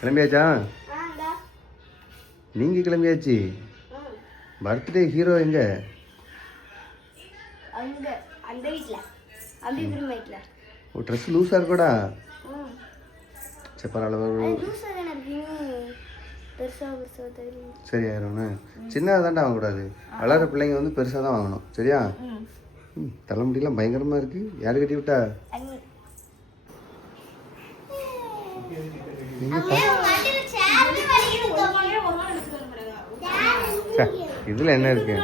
கிளம்பியாச்சா? நீங்க கிளம்பியாச்சு. Birthday hero எங்க? ஓ, ட்ரெஸ் லூஸாக இருக்கோடா. சரி பரவாயில்ல, சரி ஆயிரும். சின்னதாக தாண்டா வாங்கக்கூடாது. வளர பிள்ளைங்க வந்து பெருசாக தான் வாங்கணும், சரியா? தலைமுடியெல்லாம் பயங்கரமாக இருக்கு. யார் கட்டி விட்டா? இதுல என்ன இருக்கு?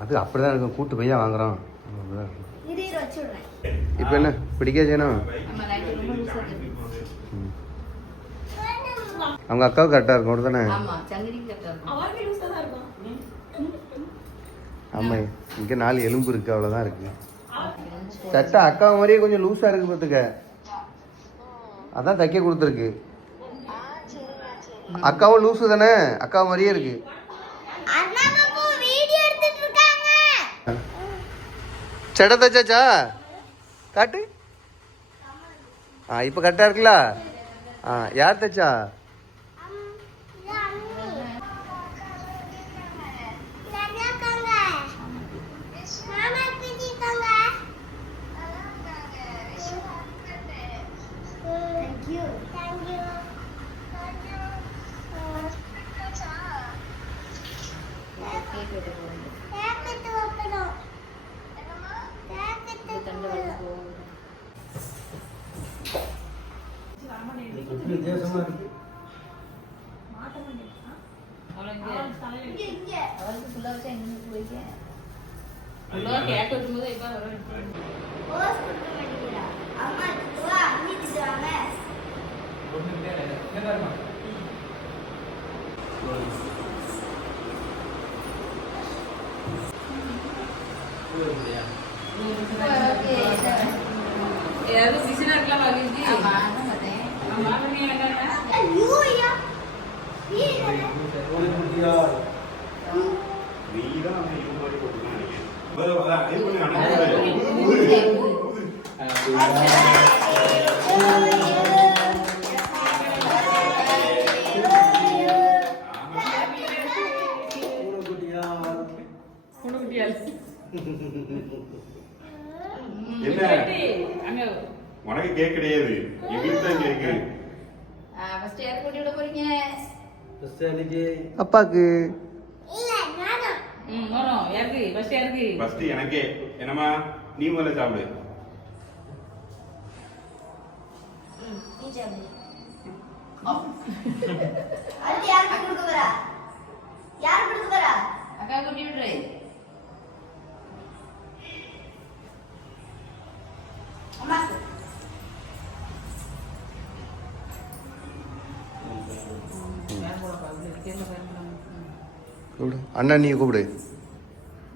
அது அப்படிதான் இருக்கும். கூட்டு பையா வாங்குறோம். இப்போ என்ன பிடிக்காதுனா அவங்க அக்காவுக்கு கரெக்டாக இருக்கும் அப்படி தானே? ஆமாம், இங்கே 4 எலும்பு இருக்குது, அவ்வளோதான் இருக்குது. சட்டை அக்கா மாதிரியே கொஞ்சம் லூஸாக இருக்குது பார்த்துக்க. அதான் தைக்க கொடுத்துருக்கு. அக்காவும் லூஸு தானே? அக்கா மாதிரியே இருக்கு. சட்டை தைச்சாச்சா? காட்டு. இப்போ கரெக்டாக இருக்குல்ல? யார் தைச்சா? உனக்கு கேக் கிடையாது, எங்களுக்கு தான் கேக்கு. அப்பாக்கு எனக்கே என்னமா, நீ முதல்ல சாப்பிடு. அண்ணா நீ கூப்பிடு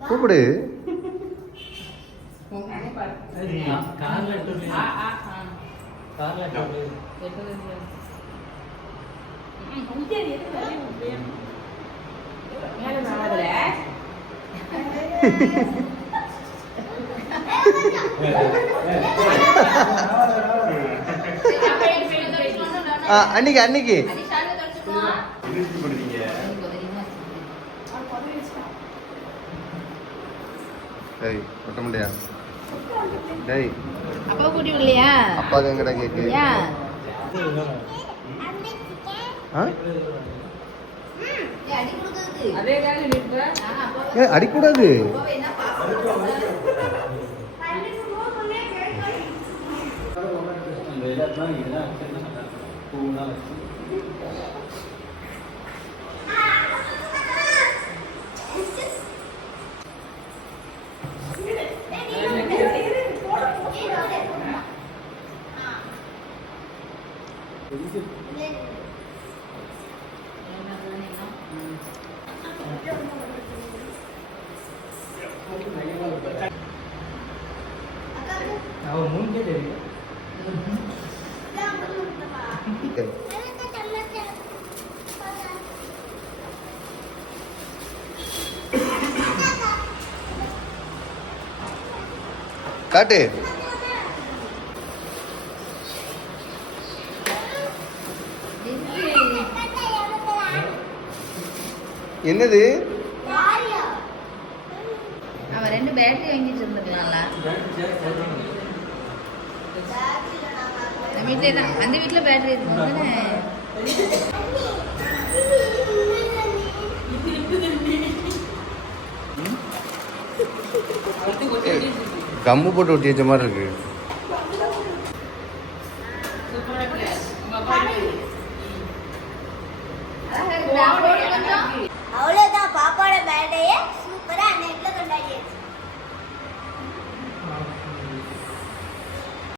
கூப்பிடு. அன்னைக்கு அன்னைக்கு டேய் ஒட்ட முடியா? டேய் அப்பா கூட்டி வரலையா? அப்பாக்கு எங்கடா கேக்கு? அடிக்கூடாது. காட்டு. என்னது அவன் 2 பேட்டரி வாங்கிட்டு இருந்துக்கலாம்ல. நம்ம வீட்டிலே தான், அந்த வீட்டில் பேட்டரி இருக்கும் தானே. கம்மு போட்டு ஒட்டி வச்ச மாதிரி இருக்கு. அழகா இருக்குதா? கொஞ்சம் அவ்வளோதான் பாப்பாவோட பேட்டையே